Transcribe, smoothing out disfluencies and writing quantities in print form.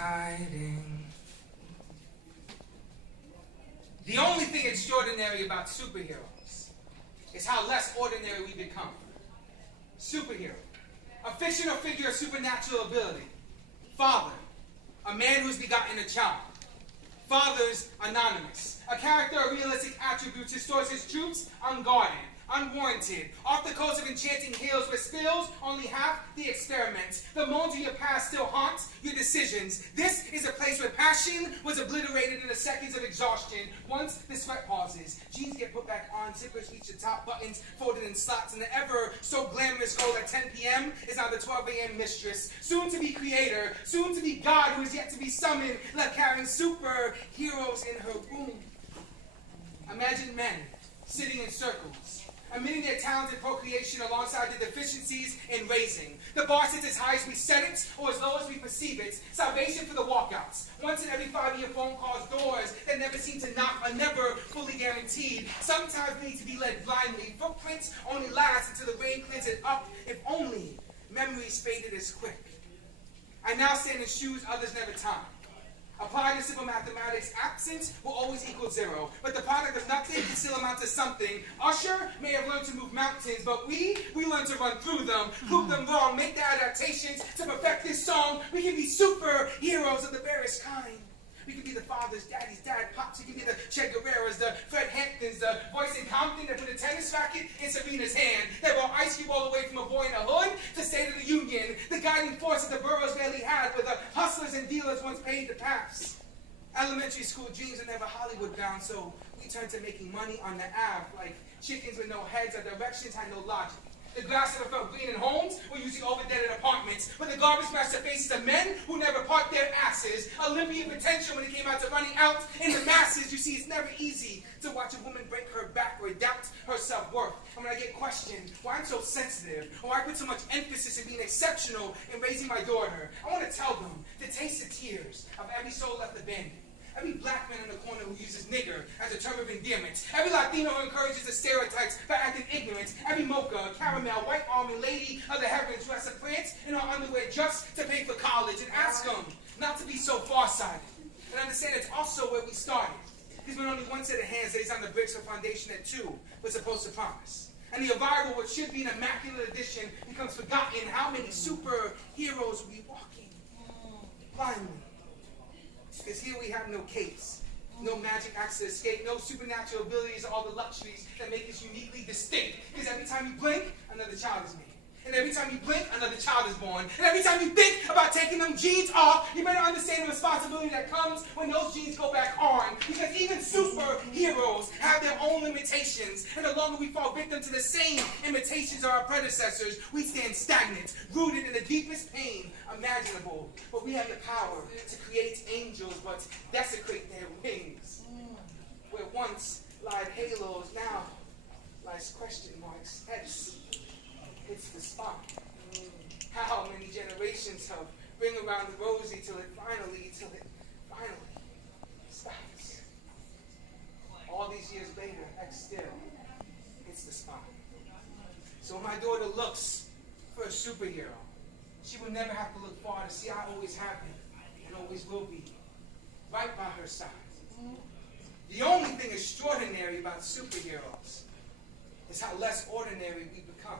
hiding. The only thing extraordinary about superheroes is how less ordinary we become. Superhero, a fictional figure of supernatural ability. Father, a man who's begotten a child. Father's anonymous, a character of realistic attributes who stores his troops unguarded, unwarranted, off the coast of enchanting hills where spills only half the experiment. The moans of your past still haunt your decisions. This is a place where passion was obliterated in the seconds of exhaustion. Once the sweat pauses, jeans get put back on, zippers reach the top, buttons folded in slots, and the ever so glamorous goal at 10 p.m. is now the 12 a.m. mistress. Soon to be creator, soon to be God who is yet to be summoned, left carrying superheroes in her womb. Imagine men sitting in circles, admitting their talent in procreation alongside the deficiencies in raising. The bar sits as high as we set it, or as low as we perceive it. Salvation for the walkouts. Once in every 5-year phone calls, doors that never seem to knock are never fully guaranteed. Sometimes we need to be led blindly. Footprints only last until the rain cleans it up. If only memories faded as quick. I now stand in shoes others never timed. Applying to simple mathematics, absent will always equal 0. But the product of nothing can still amount to something. Usher may have learned to move mountains, but we learn to run through them, prove them wrong, make the adaptations to perfect this song. We can be superheroes of the various kind. We can be the father's, daddy's dad, pops. We can be the Che Guevara's, the Fred Hamptons, the voice in Compton that put a tennis racket in Serena's hand, that brought ice cube all the way from a boy in the hood to State of the Union, the guiding force that the boroughs barely had, where the hustlers and dealers once paid to pass. Elementary school dreams are never Hollywood bound, so we turn to making money on the Ave, like chickens with no heads. Our directions had no logic. The grass never felt green in homes were usually overdebted apartments, but the garbage smashed the faces of men who never parked their asses. Olympian potential when it came out to running out in the masses. You see, it's never easy to watch a woman break her back or doubt her self-worth. And when I get questioned why I'm so sensitive, or why I put so much emphasis in being exceptional in raising my daughter, I want to tell them to taste the tears of every soul left abandoned. Every black man in the corner who uses nigger as a term of endearment. Every Latino who encourages the stereotypes by acting ignorant. Every mocha, caramel, white almond lady of the heavens who has to prance in her underwear just to pay for college. And ask them not to be so farsighted. And understand it's also where we started. Because when only one set of hands lays on the bricks for foundation that two was supposed to promise. And the arrival, what should be an immaculate addition, becomes forgotten. How many superheroes are we walking blindly? Because here we have no capes, no magic acts to escape, no supernatural abilities or all the luxuries that make us uniquely distinct. Because every time you blink, another child is made. And every time you blink, another child is born. And every time you think about taking them jeans off, you better understand the responsibility that comes when those jeans go back on. Because even superheroes have their own limitations. And the longer we fall victim to the same imitations of our predecessors, we stand stagnant, rooted in the deepest pain imaginable. But we have the power to create angels, but desecrate their wings. Where once lied halos, now lies question marks. It's the spot. How many generations have bring around the rosy till it finally stops. All these years later, still, it's the spot. So when my daughter looks for a superhero, she will never have to look far to see I always have been and always will be right by her side. The only thing extraordinary about superheroes is how less ordinary we become.